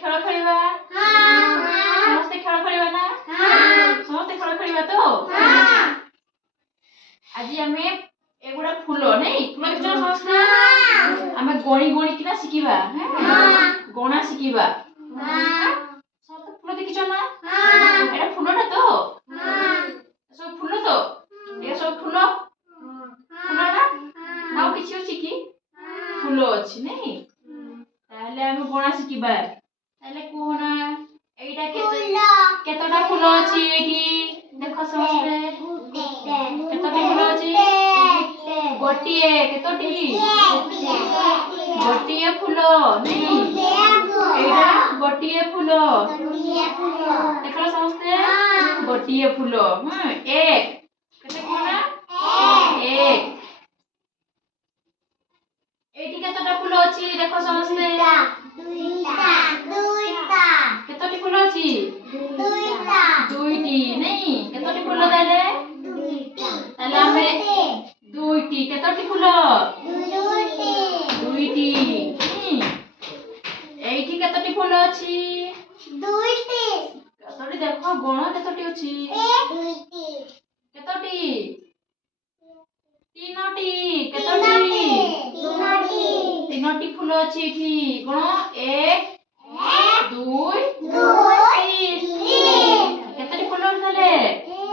ଖେଳ ଖେଳିବା ସମସ୍ତେ ଖେଳ ଖେଳିବା ନା ସମସ୍ତେ ଖେଳ ଖେଳିବା ତ ଆଜି ଆମେ ଏଗୁଡ଼ା ଫୁଲ ନାଇଁ ଫୁଲ ଦେଖିଛ ସମସ୍ତେ ଆମେ ଗଣି ଗଣି କିନା ଶିଖିବା ଗଣା ଶିଖିବା ସମସ୍ତେ ଫୁଲ ଦେଖିଛ ନା ଏଟା ଫୁଲଟା ତ ସବୁ ଫୁଲ ତ ଏ ସବୁ ଫୁଲ ଫୁଲ ନା ଆଉ କିଛି ଅଛି କି ଫୁଲ ଅଛି ନାଇଁ ତାହେଲେ ଆମେ ଗଣା ଶିଖିବା ତାହେଲେ କୁହ ନା ଏଇଟା କେତେଟା ଫୁଲ ଅଛି ଏଇଠି ଦେଖ ସମସ୍ତେ କେତୋଟି ଫୁଲ ଅଛି ଗୋଟିଏ କେତୋଟି ଗୋଟିଏ ଫୁଲ ନାଇଁ ଏଇଟା ଗୋଟିଏ ଫୁଲ ଦେଖ ସମସ୍ତେ ଗୋଟିଏ ଫୁଲ ଏକ କେତେ କୁହ ନା ଏକ ଏଇଠି କେତେଟା ଫୁଲ ଅଛି ଦେଖ ସମସ୍ତେ କେତୋଟି ଫୁଲ ଅଛି ଦୁଇଟି ନାଇଁ କେତୋଟି ଫୁଲ ତାହେଲେ ଆମେ ଦୁଇଟି କେତୋଟି ଫୁଲ ଦୁଇଟି ଏଇଠି କେତୋଟି ଫୁଲ ଅଛି କେତୋଟି ଦେଖ ଗଣ କେତୋଟି ଅଛି କେତୋଟି ତିନୋଟି କେତୋଟି ତିନୋଟି ଫୁଲ ଅଛି ଏଠି ଗଣ ଏକ ଦୁଇ କେତୋଟି ଫୁଲ ତାହେଲେ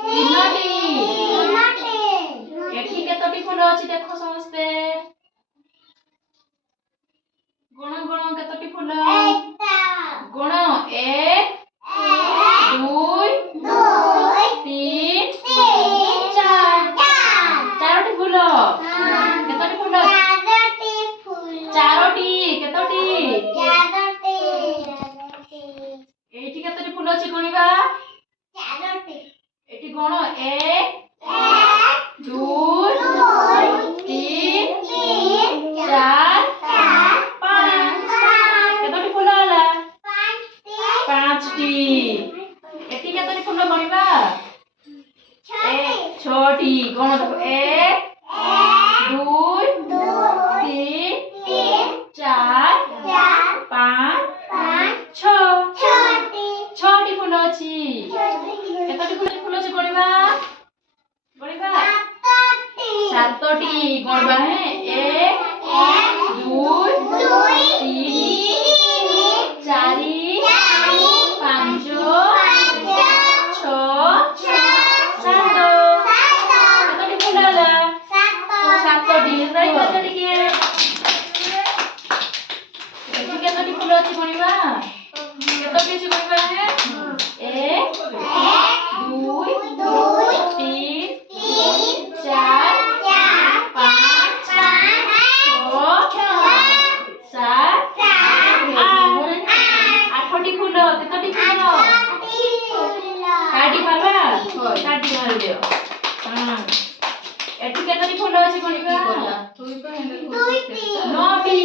ତିନୋଟି ଏଠି କେତୋଟି ଫୁଲ ଅଛି ଦେଖ ସମସ୍ତେ ଗଣ ଗଣ କେତୋଟି ଫୁଲ ଗଣ ଏକ ଦୁଇ ତିନି ଚାରୋଟି ଫୁଲ କେତୋଟି ଫୁଲ ଚାରୋଟି କେତୋଟି ଏଇଠି କେତୋଟି ଫୁଲ ଅଛି ଗଣିବା ଏଠି ଗଣ ଏକ ଦୁଇ ତିନି ଚାରି ପାଞ୍ଚ କେତୋଟି ଫୁଲ ହେଲା ପାଞ୍ଚଟି ଏଠି କେତୋଟି ଫୁଲ ଗଣିବା ଛଅଟି ଗଣ ଦେଖ ଏକ ଦୁଇ ତିନି ଚାରି ପାଞ୍ଚ ଛଅଟି ଫୁଲ ଅଛି କେତୋଟି ଫୁଲ ଅଛି ଗଣିବା ସାତଟି ଗଣିବା ଏକ ଦୁଇ ତିନି ଚାରି ପାଞ୍ଚ ଛଅ ସାତ କେତୋଟି ଫୁଲ ହେଲା ସାତଟି ଟିକେ ଏଠି କେତୋଟି ଫୁଲ ଅଛି ଗଣିବା କେତୋଟି ଅଛି ଗଣିବା ଏକ ଦୁଇ ତିନି ଚାରି ପାଞ୍ଚ ଛଅ ସାତ ଆଠଟି ଫୁଲ କେତୋଟି ଫୁଲ ଷାଠି ମାରିବା ଷାଠି ମାରିଦିଅ ଏଠି କେତୋଟି ଫୁଲ ଅଛି ଗଣିବା ନଅଟି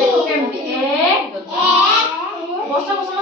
ଦେଖ କେମିତି ଏକ ବସ